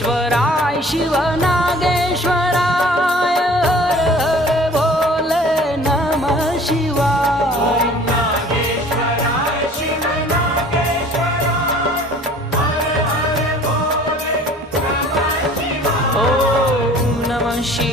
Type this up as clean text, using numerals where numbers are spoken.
नागेश्वराय शिव नागेश्वराय हर हर भोले नमः शिवाय नागेश्वराय शिव नागेश्वराय हर हर भोले नमः शिवाय ओम नमः शिवाय